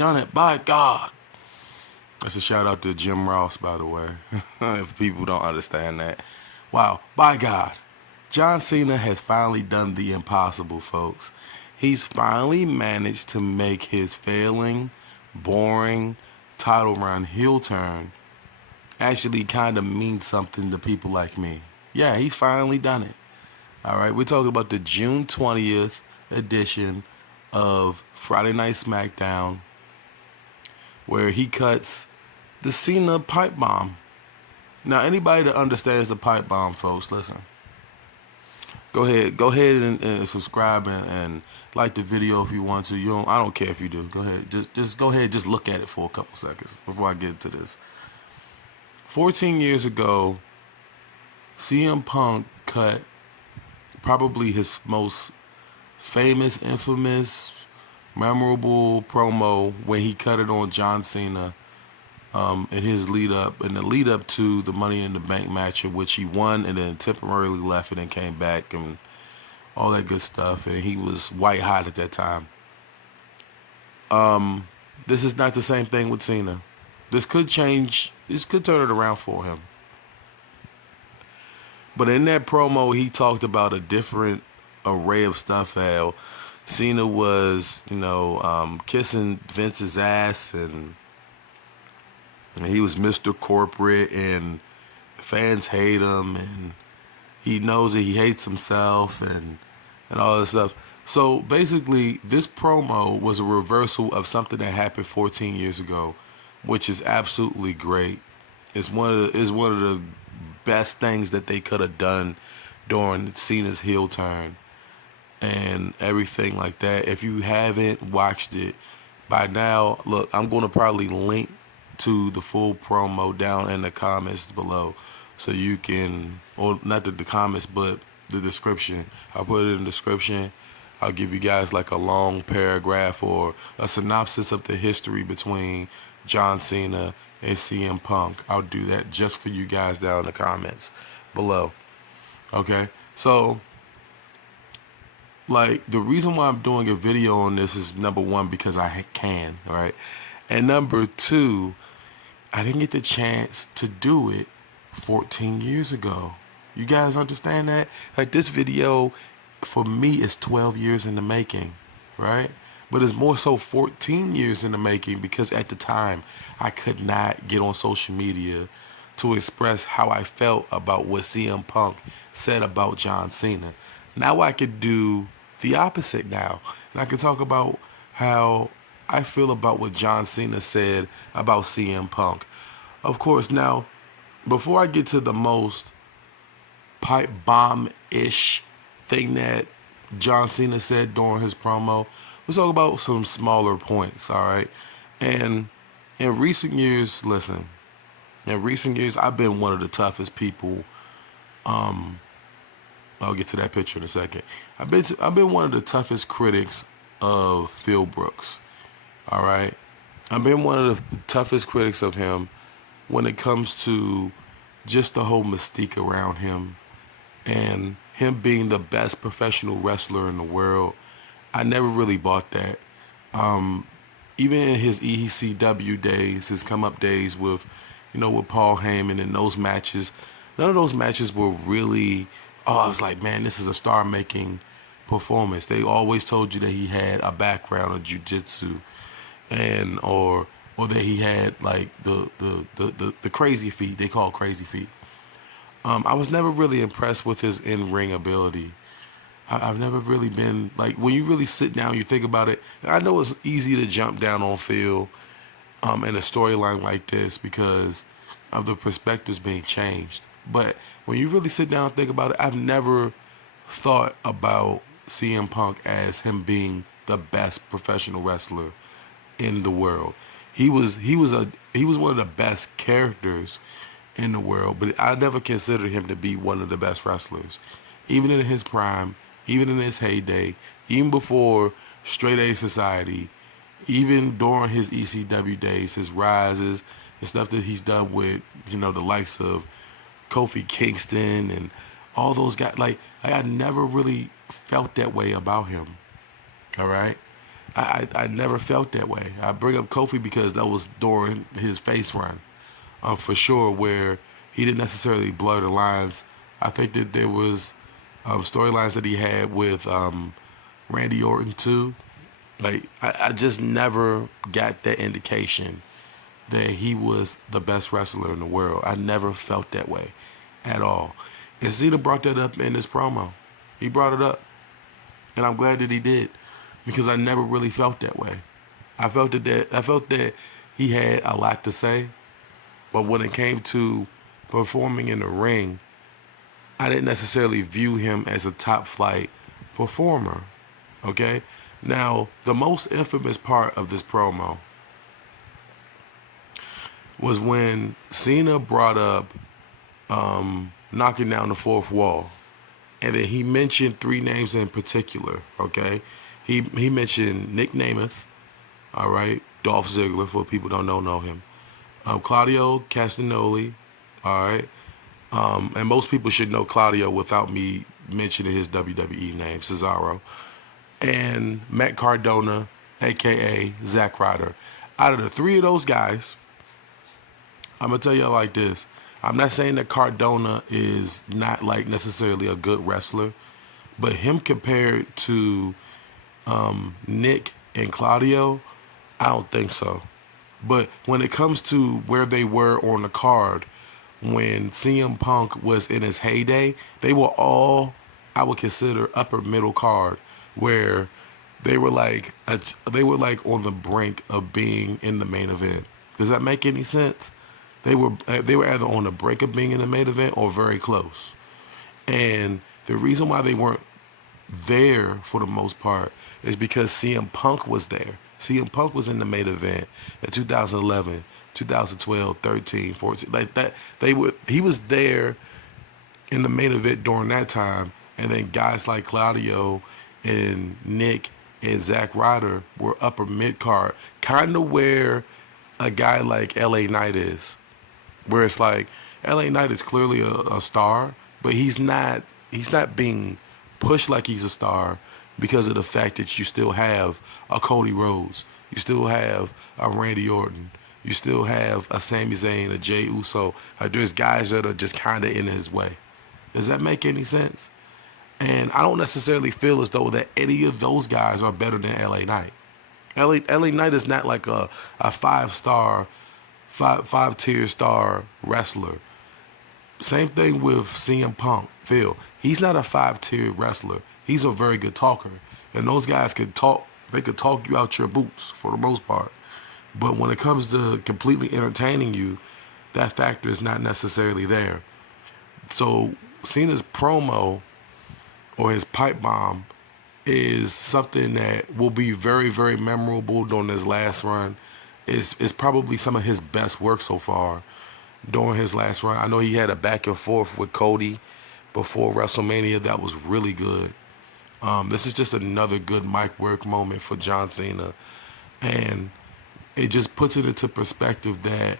done it. By God. That's a shout out to Jim Ross, by the way, if people don't understand that. Wow, by God. John Cena has finally done the impossible, folks. He's finally managed to make his failing, boring title run heel turn actually kind of mean something to people like me. Yeah, he's finally done it. All right, we're talking about the June 20th edition of Friday Night SmackDown, where he cuts the Cena pipe bomb. Now, anybody that understands the pipe bomb, folks, listen. Go ahead and subscribe and like the video if you want to. I don't care if you do. Go ahead, just go ahead, just look at it for a couple seconds before I get into this. 14 years ago, CM Punk cut probably his most famous, infamous, memorable promo when he cut it on John Cena in the lead up to the Money in the Bank match, in which he won and then temporarily left and then came back and all that good stuff, and he was white hot at that time. This is not the same thing with Cena. This could change. This could turn it around for him. But in that promo, he talked about a different array of stuff. How Cena was, kissing Vince's ass, and he was Mr. Corporate, and fans hate him, and he knows that he hates himself, and all this stuff. So basically, this promo was a reversal of something that happened 14 years ago, which is absolutely great. It's one of the best things that they could have done during Cena's heel turn and everything like that. If you haven't watched it by now, look, I'm going to probably link to the full promo down in the comments below, so you can, or not the comments, but the description. I'll put it in the description. I'll give you guys like a long paragraph or a synopsis of the history between John Cena and CM Punk. I'll do that just for you guys down in the comments below. Okay, so like the reason why I'm doing a video on this is, number one, because I can, right? And number two, I didn't get the chance to do it 14 years ago. You guys understand that? Like, this video for me is 12 years in the making, right? But it's more so 14 years in the making, because at the time I could not get on social media to express how I felt about what CM Punk said about John Cena. Now I could do the opposite now. And I can talk about how I feel about what John Cena said about CM Punk. Of course, now, before I get to the most pipe bomb-ish thing that John Cena said during his promo, let's talk about some smaller points, all right? And in recent years, listen, I've been one of the toughest people. I'll get to that picture in a second. I've been one of the toughest critics of Phil Brooks, all right? I've been one of the toughest critics of him when it comes to just the whole mystique around him and him being the best professional wrestler in the world. I never really bought that. Even in his ECW days, his come-up days with Paul Heyman and those matches, none of those matches were really, I was like, man, this is a star-making performance. They always told you that he had a background of jiu-jitsu or that he had like the crazy feet. They call crazy feet. I was never really impressed with his in-ring ability. I've never really been, like, when you really sit down, you think about it. I know it's easy to jump down on Phil in a storyline like this because of the perspectives being changed. But when you really sit down and think about it, I've never thought about CM Punk as him being the best professional wrestler in the world. He was one of the best characters in the world, but I never considered him to be one of the best wrestlers. Even in his prime, even in his heyday, even before Straight A Society, even during his ECW days, his rises, the stuff that he's done with, the likes of Kofi Kingston and all those guys. Like I never really felt that way about him. All right? I never felt that way. I bring up Kofi because that was during his face run, for sure, where he didn't necessarily blur the lines. I think that there was storylines that he had with Randy Orton too. Like I just never got that indication that he was the best wrestler in the world. I never felt that way at all. And Cena brought that up in this promo. He brought it up. And I'm glad that he did, because I never really felt that way. I felt that he had a lot to say, but when it came to performing in the ring, I didn't necessarily view him as a top flight performer. Okay? Now, the most infamous part of this promo was when Cena brought up knocking down the fourth wall. And then he mentioned three names in particular, okay? He mentioned Nick Namath, all right? Dolph Ziggler, for people who don't know him. Claudio Castagnoli, all right? And most people should know Claudio without me mentioning his WWE name, Cesaro. And Matt Cardona, a.k.a. Zack Ryder. Out of the three of those guys, I'm going to tell you like this. I'm not saying that Cardona is not like necessarily a good wrestler, but him compared to Nick and Claudio, I don't think so. But when it comes to where they were on the card, when CM Punk was in his heyday, they were all, I would consider, upper middle card, where they were like on the brink of being in the main event. Does that make any sense? They were either on the brink of being in the main event or very close. And the reason why they weren't there for the most part is because CM Punk was there. CM Punk was in the main event in 2011, 2012, 13, 14. Like that, he was there in the main event during that time. And then guys like Claudio and Nick and Zack Ryder were upper mid card, kind of where a guy like LA Knight is. Where it's like LA Knight is clearly a star, but he's not being pushed like he's a star because of the fact that you still have a Cody Rhodes, you still have a Randy Orton, you still have a Sami Zayn, a Jey Uso. There's guys that are just kind of in his way. Does that make any sense? And I don't necessarily feel as though that any of those guys are better than LA Knight. LA Knight is not like a five-tier star wrestler. Same thing with CM Punk, Phil. He's not a 5-tier wrestler. He's a very good talker. And those guys could talk, they could talk you out your boots for the most part. But when it comes to completely entertaining you, that factor is not necessarily there. So Cena's promo or his pipe bomb is something that will be very, very memorable during his last run. It's probably some of his best work so far during his last run. I know he had a back and forth with Cody before WrestleMania that was really good. This is just another good mic work moment for John Cena. And it just puts it into perspective that,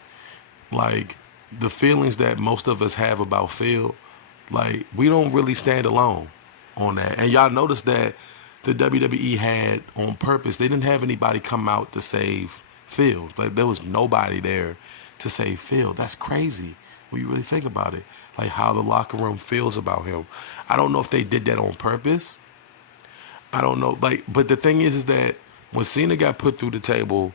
like, the feelings that most of us have about Phil, like, we don't really stand alone on that. And y'all notice that the WWE had, on purpose, they didn't have anybody come out to save Phil. Like, there was nobody there to save Phil. That's crazy when you really think about it. Like, how the locker room feels about him. I don't know if they did that on purpose. I don't know. Like, but the thing is that when Cena got put through the table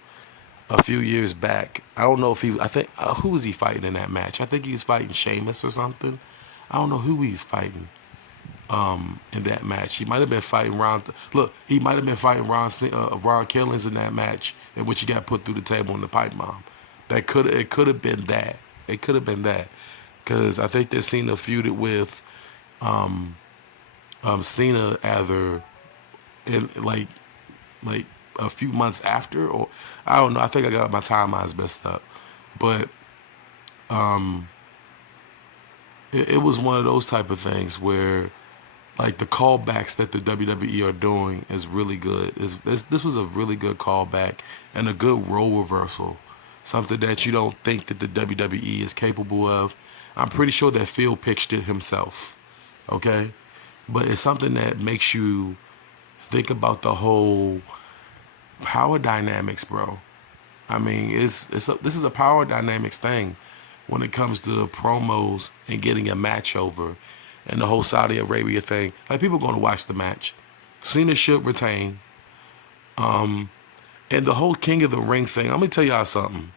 a few years back, I don't know if who was he fighting in that match? I think he was fighting Sheamus or something. I don't know who he's fighting in that match. He might have been fighting he might have been fighting Ron Killings in that match in which he got put through the table in the pipe bomb. It could have been that. It could have been that. Because I think that Cena feuded with Cena either in like a few months after, or I don't know. I think I got my timelines messed up. But it was one of those type of things where, like, the callbacks that the WWE are doing is really good. This was a really good callback and a good role reversal. Something that you don't think that the WWE is capable of. I'm pretty sure that Phil pitched it himself. Okay? But it's something that makes you think about the whole Power dynamics, bro. I mean, this is a power dynamics thing when it comes to promos and getting a match over, and the whole Saudi Arabia thing. Like, people going to watch the match. Cena should retain. And the whole King of the Ring thing. Let me tell y'all something.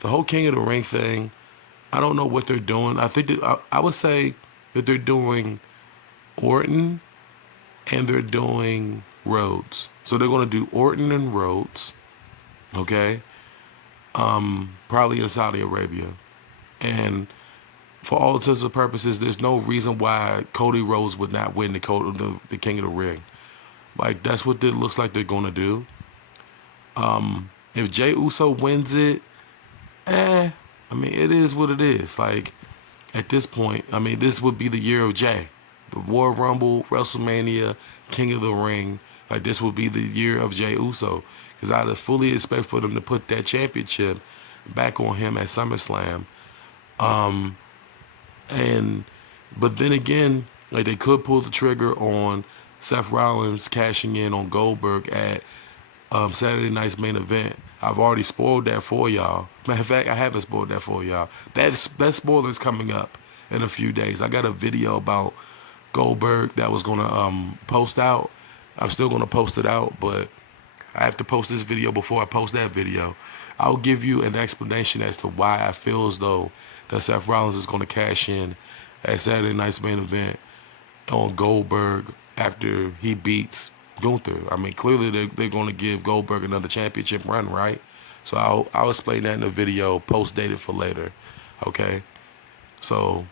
The whole King of the Ring thing. I don't know what they're doing. I think that, I would say that they're doing Orton and they're doing Rhodes. So they're going to do Orton and Rhodes. Okay. Probably in Saudi Arabia. And for all intents and purposes, there's no reason why Cody Rhodes would not win the King of the Ring. Like, that's what it looks like they're going to do. If Jey Uso wins it, I mean, it is what it is. Like, at this point, I mean, this would be the year of Jey. The Royal Rumble, WrestleMania, King of the Ring. Like, this would be the year of Jey Uso. Because I'd fully expect for them to put that championship back on him at SummerSlam. But then again, like, they could pull the trigger on Seth Rollins cashing in on Goldberg at Saturday night's main event. I've already spoiled that for y'all. Matter of fact, I haven't spoiled that for y'all. That spoiler's coming up in a few days. I got a video about Goldberg that was gonna post out. I'm still gonna post it out, but I have to post this video before I post that video. I'll give you an explanation as to why I feel as though that Seth Rollins is gonna cash in at Saturday night's main event on Goldberg after he beats Gunther. I mean, clearly they're going to give Goldberg another championship run, right? So I'll explain that in the video, post-dated for later, okay? So,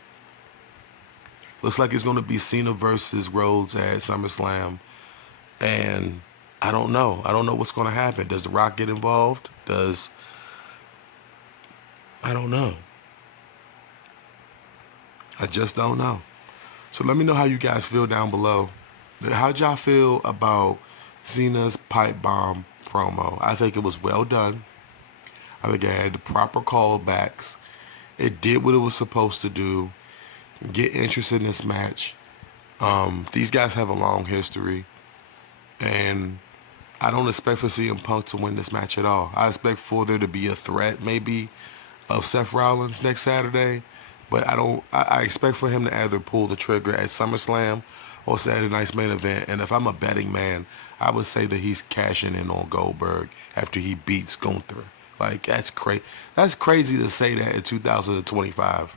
looks like it's going to be Cena versus Rhodes at SummerSlam, and I don't know. I don't know what's going to happen. Does The Rock get involved? I don't know. I just don't know. So let me know how you guys feel down below. How'd y'all feel about Cena's pipe bomb promo? I think it was well done. I think it had the proper callbacks. It did what it was supposed to do. Get interested in this match. These guys have a long history. And I don't expect for CM Punk to win this match at all. I expect for there to be a threat, maybe, of Seth Rollins next Saturday. But I expect for him to either pull the trigger at SummerSlam or Saturday night's main event. And if I'm a betting man, I would say that he's cashing in on Goldberg after he beats Gunther. Like, that's crazy. That's crazy to say that in 2025.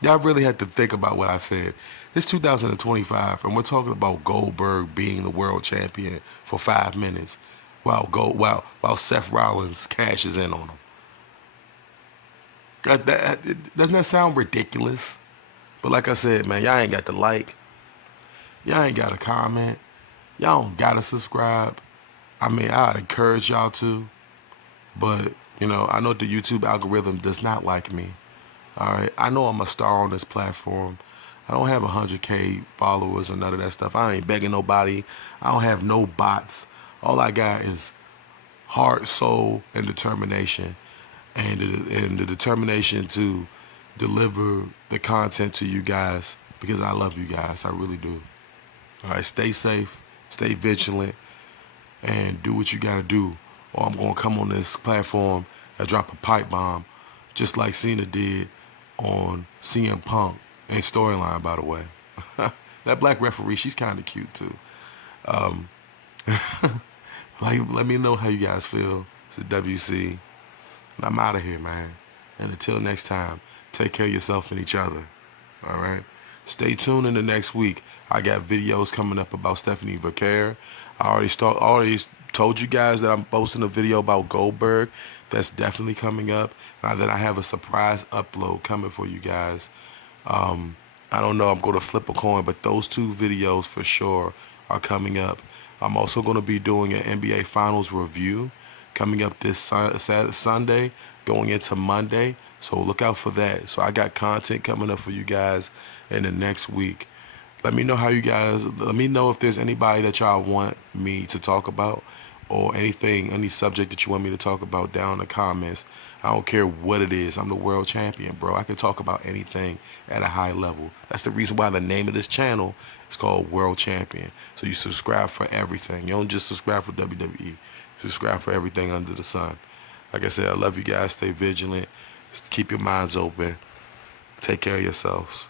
Y'all really have to think about what I said. It's 2025, and we're talking about Goldberg being the world champion for 5 minutes while Seth Rollins cashes in on him. Doesn't that sound ridiculous? But like I said, man, y'all ain't got to like. Y'all ain't got to comment. Y'all don't got to subscribe. I mean, I'd encourage y'all to. But, you know, I know the YouTube algorithm does not like me. All right? I know I'm a star on this platform. I don't have 100K followers or none of that stuff. I ain't begging nobody. I don't have no bots. All I got is heart, soul, and determination. And the determination to deliver the content to you guys because I love you guys. I really do. All right, stay safe, stay vigilant, and do what you got to do. Or I'm going to come on this platform and drop a pipe bomb just like Cena did on CM Punk and Storyline, by the way. That black referee, she's kind of cute, too. Let me know how you guys feel. It's WC. And I'm out of here, man. And until next time, take care of yourself and each other. All right? Stay tuned in the next week. I got videos coming up about Stephanie Vaquer. I already told you guys that I'm posting a video about Goldberg. That's definitely coming up. And then I have a surprise upload coming for you guys. I don't know. I'm going to flip a coin, but those two videos for sure are coming up. I'm also going to be doing an NBA Finals review coming up this Sunday, going into Monday. So look out for that. So I got content coming up for you guys in the next week. Let me know if there's anybody that y'all want me to talk about or anything, any subject that you want me to talk about down in the comments. I don't care what it is. I'm the world champion, bro. I can talk about anything at a high level. That's the reason why the name of this channel is called World Champion. So you subscribe for everything. You don't just subscribe for WWE. Subscribe for everything under the sun. Like I said, I love you guys. Stay vigilant. Just keep your minds open. Take care of yourselves.